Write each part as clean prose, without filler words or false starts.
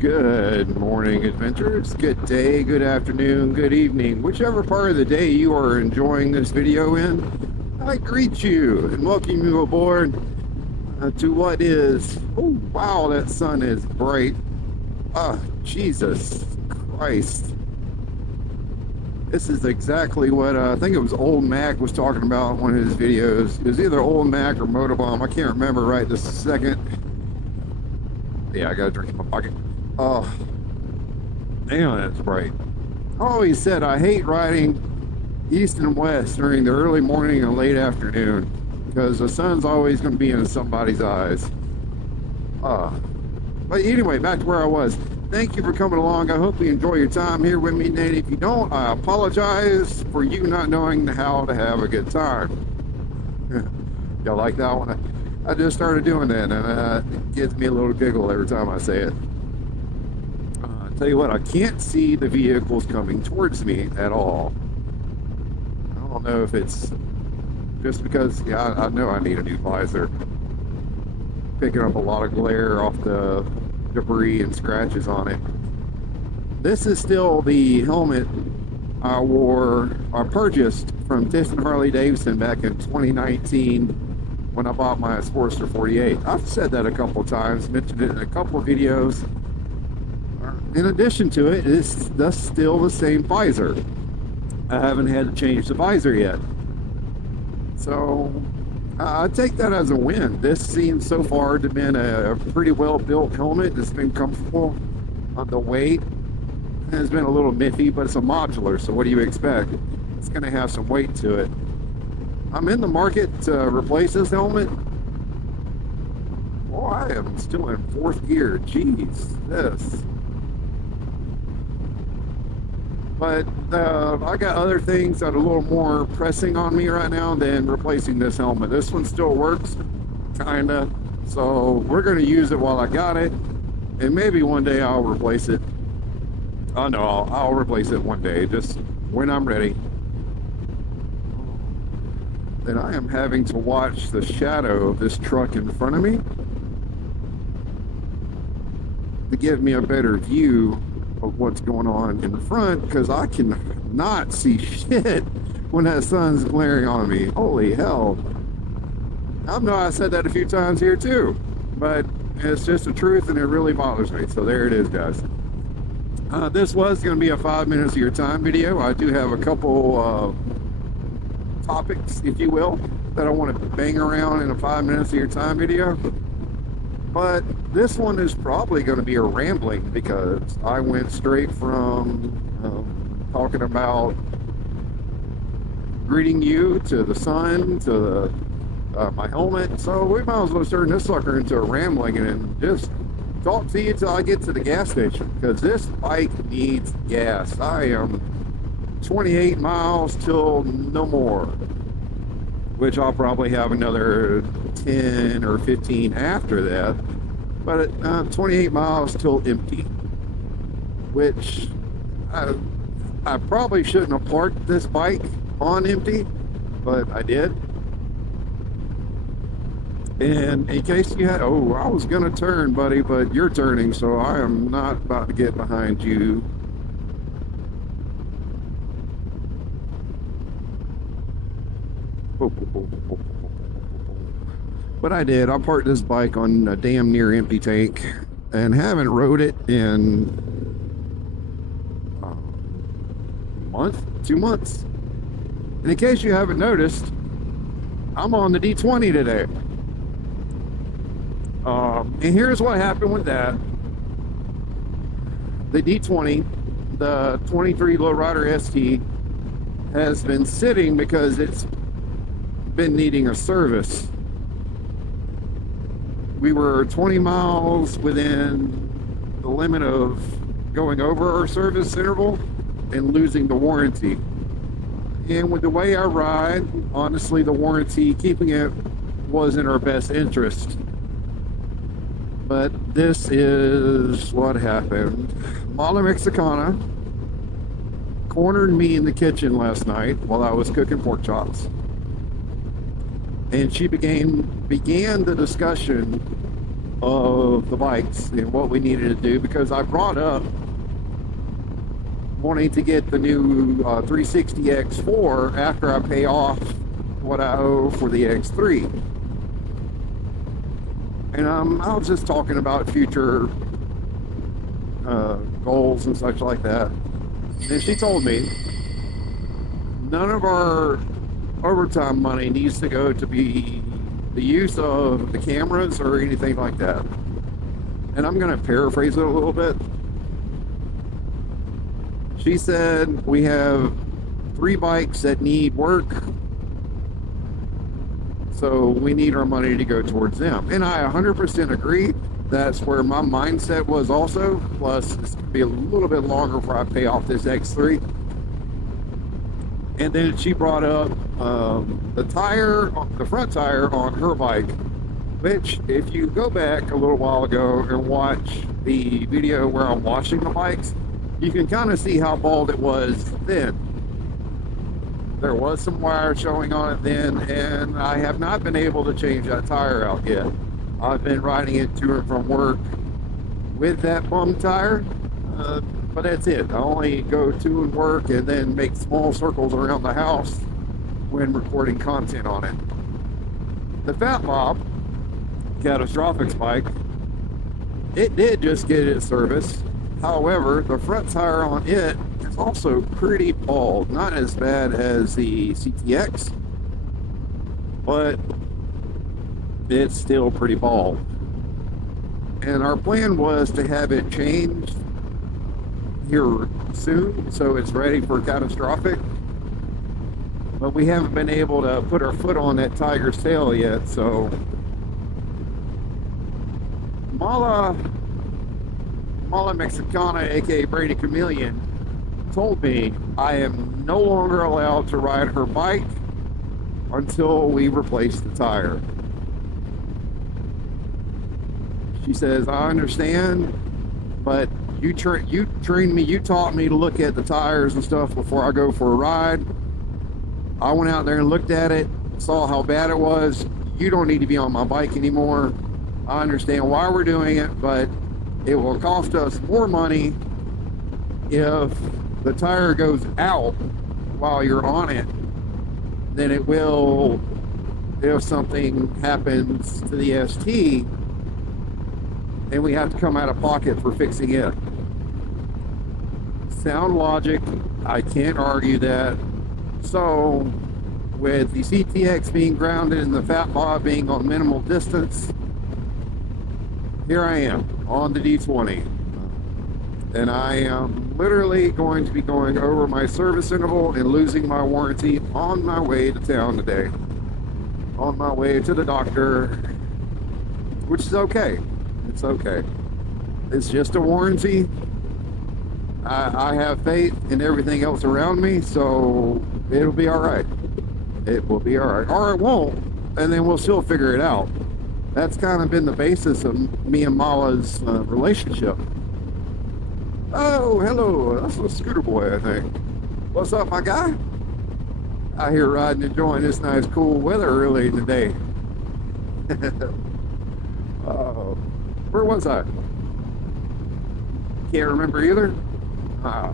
Good morning, adventurers. Good day, good afternoon, good evening. Whichever part of the day you are enjoying this video in, I greet you and welcome you aboard to what is... Oh, wow, that sun is bright. Jesus Christ. This is exactly what I think it was Old Mac was talking about in one of his videos. It was either Old Mac or Motobomb. I can't remember right this second. Yeah, I got a drink in my pocket. Oh, damn, that's bright. I always said I hate riding east and west during the early morning and late afternoon because the sun's always going to be in somebody's eyes. But anyway, back to where I was. Thank you for coming along. I hope you enjoy your time here with me. And if you don't, I apologize for you not knowing how to have a good time. Y'all like that one? I just started doing that, and it gives me a little giggle every time I say it. Tell you what, I can't see the vehicles coming towards me at all. I don't know if it's just because, yeah, I know I need a new visor. Picking up a lot of glare off the debris and scratches on it. This is still the helmet I purchased from Tiff and Harley Davidson back in 2019 when I bought my Sportster 48. I've said that a couple times, mentioned it in a couple of videos. In addition to it, it's still the same visor. I haven't had to change the visor yet. So I take that as a win. This seems so far to have been a pretty well built helmet. It's been comfortable. The weight has been a little miffy, but it's a modular, so what do you expect? It's going to have some weight to it. I'm in the market to replace this helmet. Boy, I am still in fourth gear. Jeez, this. But I got other things that are a little more pressing on me right now than replacing this helmet. This one still works, kinda. So we're gonna use it while I got it, and maybe one day I'll replace it. Oh no, I'll replace it one day, just when I'm ready. Then I am having to watch the shadow of this truck in front of me to give me a better view of what's going on in the front, because I can not see shit when that sun's glaring on me. Holy hell. I know I said that a few times here too, but it's just the truth and it really bothers me. So there it is, guys. This was going to be a 5 minutes of your time video. I do have a couple topics, if you will, that I want to bang around in a 5 minutes of your time video. But this one is probably going to be a rambling, because I went straight from talking about greeting you to the sun to my helmet. So we might as well turn this sucker into a rambling and just talk to you till I get to the gas station, because this bike needs gas. I am 28 miles till no more, which I'll probably have another 10 or 15 after that, but 28 miles till empty, which I probably shouldn't have parked this bike on empty, but I did. And in case you had, oh, I was gonna turn, buddy, but you're turning, so I am not about to get behind you. But I did. I parked this bike on a damn near empty tank and haven't rode it in a month, 2 months. And in case you haven't noticed, I'm on the D20 today. And here's what happened with that. The D20, the 23 Lowrider ST, has been sitting because it's been needing a service. We were 20 miles within the limit of going over our service interval and losing the warranty. And with the way I ride, honestly, the warranty, keeping it was in our best interest. But this is what happened. Mala Mexicana cornered me in the kitchen last night while I was cooking pork chops. And she began the discussion of the bikes and what we needed to do, because I brought up wanting to get the new 360 X4 after I pay off what I owe for the X3. And I was just talking about future goals and such like that. And she told me none of our overtime money needs to go to be the use of the cameras or anything like that. And I'm going to paraphrase it a little bit. She said we have 3 bikes that need work, so we need our money to go towards them. And I 100% agree. That's where my mindset was also. Plus, it's going to be a little bit longer before I pay off this X3. And then she brought up the tire, the front tire on her bike, which if you go back a little while ago and watch the video where I'm washing the bikes, you can kind of see how bald it was then. There was some wire showing on it then, and I have not been able to change that tire out yet. I've been riding it to and from work with that bum tire, but that's it. I only go to and work and then make small circles around the house when recording content on it. The Fat Bob Catastrophic bike, it did just get its service. However, the front tire on it is also pretty bald. Not as bad as the CTX, but it's still pretty bald. And our plan was to have it changed here soon, so it's ready for catastrophic. But we haven't been able to put our foot on that tiger's tail yet, so Mala Mexicana, aka Brady Chameleon, told me I am no longer allowed to ride her bike until we replace the tire. She says, I understand, but you trained me, you taught me to look at the tires and stuff before I go for a ride. I went out there and looked at it, saw how bad it was. You don't need to be on my bike anymore. I understand why we're doing it, but it will cost us more money if the tire goes out while you're on it than it will if something happens to the ST and we have to come out of pocket for fixing it. Sound logic, I can't argue that. So with the CTX being grounded and the Fat Bob being on minimal distance, here I am on the D20, and I am literally going to be going over my service interval and losing my warranty on my way to town today, on my way to the doctor, which is okay. It's okay. It's just a warranty. I have faith in everything else around me, so it'll be all right. It will be all right, or it won't, and then we'll still figure it out. That's kind of been the basis of me and Mala's relationship. Oh, hello. That's a scooter boy, I think. What's up, my guy? Out here riding, enjoying this nice, cool weather early in the day. Where was I? Can't remember either. Ah,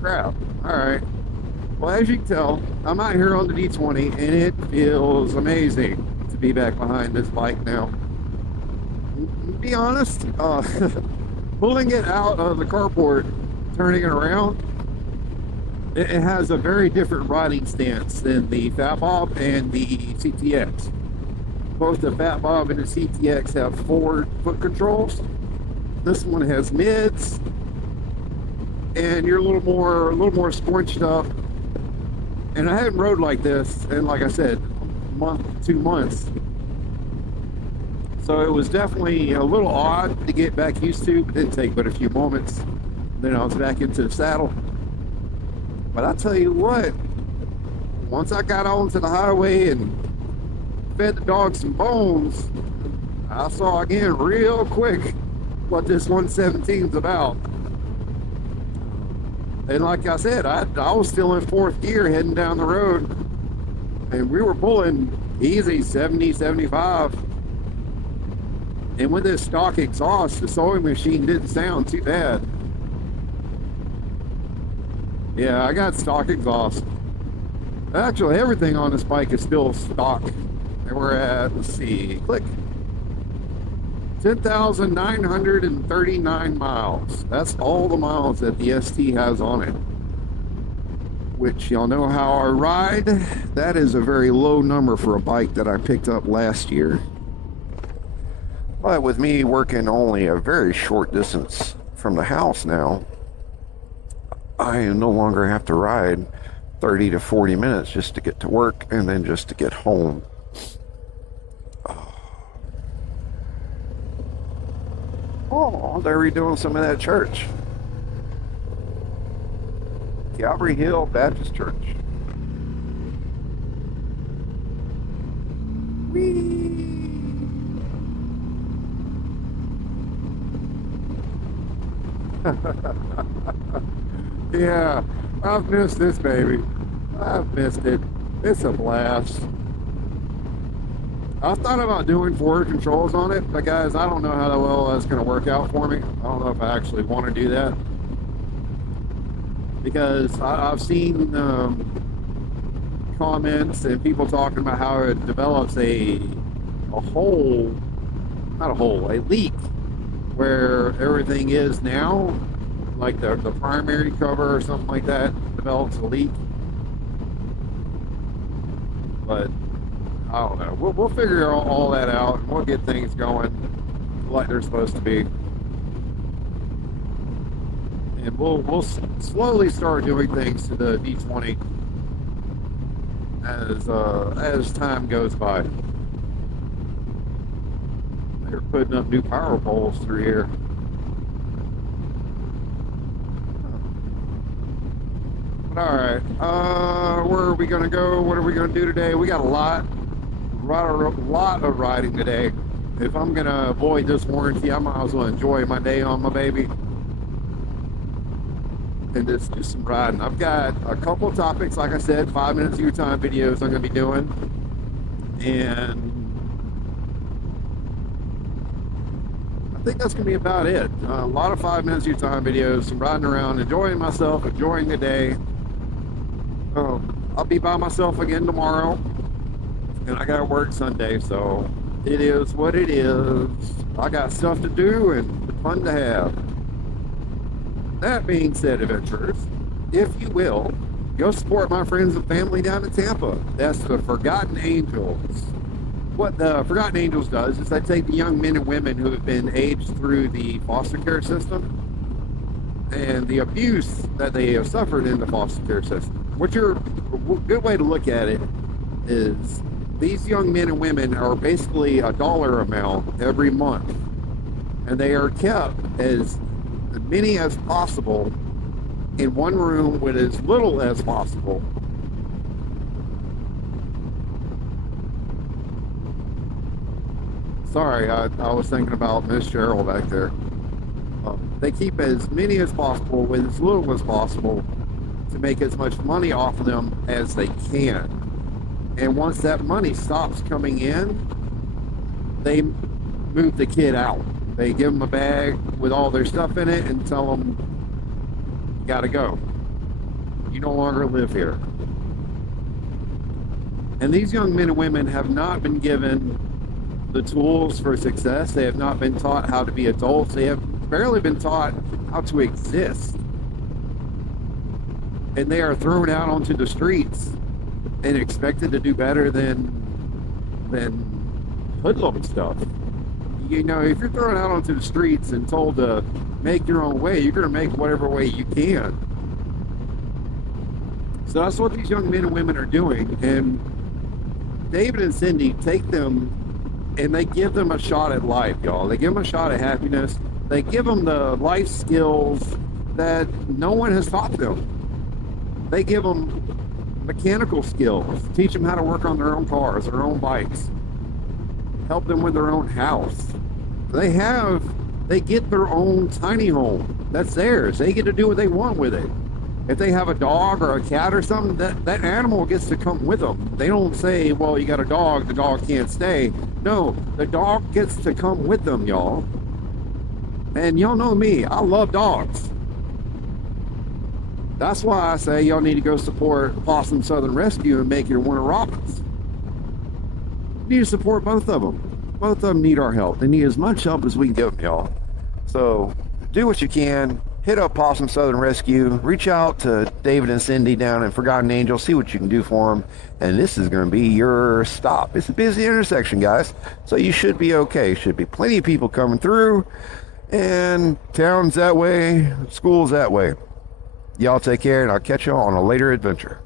crap. All right. Well, as you can tell, I'm out here on the D20, and it feels amazing to be back behind this bike now. To be honest, pulling it out of the carport, turning it around, it has a very different riding stance than the Fat Bob and the CTX. Both the Fat Bob and the CTX have forward foot controls. This one has mids, and you're a little more squinched up. And I hadn't rode like this, and like I said, a month, 2 months. So it was definitely a little odd to get back used to. It didn't take but a few moments. Then I was back into the saddle. But I tell you what, once I got onto the highway and fed the dog some bones, I saw again real quick what this 117's about. And like I said, I was still in 4th gear heading down the road, and we were pulling easy 70, 75. And with this stock exhaust, the sewing machine didn't sound too bad. Yeah, I got stock exhaust. Actually, everything on this bike is still stock. And we're at, let's see, click. 10,939 miles. That's all the miles that the ST has on it. Which, y'all know how I ride. That is a very low number for a bike that I picked up last year. But with me working only a very short distance from the house now, I no longer have to ride 30 to 40 minutes just to get to work and then just to get home. Oh, they're redoing some of that church. Calvary Hill Baptist Church. Whee! Yeah, I've missed this baby. I've missed it. It's a blast. I've thought about doing forward controls on it, but guys, I don't know how well that's going to work out for me. I don't know if I actually want to do that. Because I've seen comments and people talking about how it develops a hole, not a hole, a leak where everything is now, like the primary cover or something like that develops a leak. But I don't know. We'll figure all that out and we'll get things going like they're supposed to be. And we'll slowly start doing things to the D20 as time goes by. They're putting up new power poles through here. But all right, where are we gonna go? What are we gonna do today? We got a lot of riding today. If I'm gonna avoid this warranty, I might as well enjoy my day on my baby and just do some riding. I've got a couple of topics, like I said, 5 minutes of your time videos I'm gonna be doing, and I think that's gonna be about it. A lot of 5 minutes of your time videos, some riding around, enjoying myself, enjoying the day. I'll be by myself again tomorrow, and I gotta work Sunday, so it is what it is. I got stuff to do and fun to have. That being said, adventurers, if you will, go support my friends and family down in Tampa. That's the Forgotten Angels. What the Forgotten Angels does is they take the young men and women who have been aged through the foster care system and the abuse that they have suffered in the foster care system. Which a good way to look at it is these young men and women are basically a dollar amount every month, and they are kept as many as possible in one room with as little as possible. Sorry, I was thinking about Miss Cheryl back there. They keep as many as possible with as little as possible to make as much money off of them as they can. And once that money stops coming in, they move the kid out. They give them a bag with all their stuff in it and tell them, you gotta go. You no longer live here. And these young men and women have not been given the tools for success. They have not been taught how to be adults. They have barely been taught how to exist. And they are thrown out onto the streets and expected to do better than hoodlum stuff. You know, if you're thrown out onto the streets and told to make your own way, you're going to make whatever way you can. So that's what these young men and women are doing. And David and Cindy take them and they give them a shot at life, y'all. They give them a shot at happiness. They give them the life skills that no one has taught them. They give them mechanical skills, teach them how to work on their own cars, their own bikes, help them with their own house. They get their own tiny home. That's theirs. They get to do what they want with it. if they have a dog or a cat or something, that animal gets to come with them. They don't say, well, you got a dog, the dog can't stay. No, the dog gets to come with them, y'all. And y'all know me, I love dogs. That's why I say y'all need to go support Possum Southern Rescue and make it a Warner Robins. You need to support both of them. Both of them need our help. They need as much help as we can give them, y'all. So do what you can. Hit up Possum Southern Rescue. Reach out to David and Cindy down in Forgotten Angel. See what you can do for them. And this is going to be your stop. It's a busy intersection, guys. So you should be okay. Should be plenty of people coming through. And town's that way. School's that way. Y'all take care, and I'll catch y'all on a later adventure.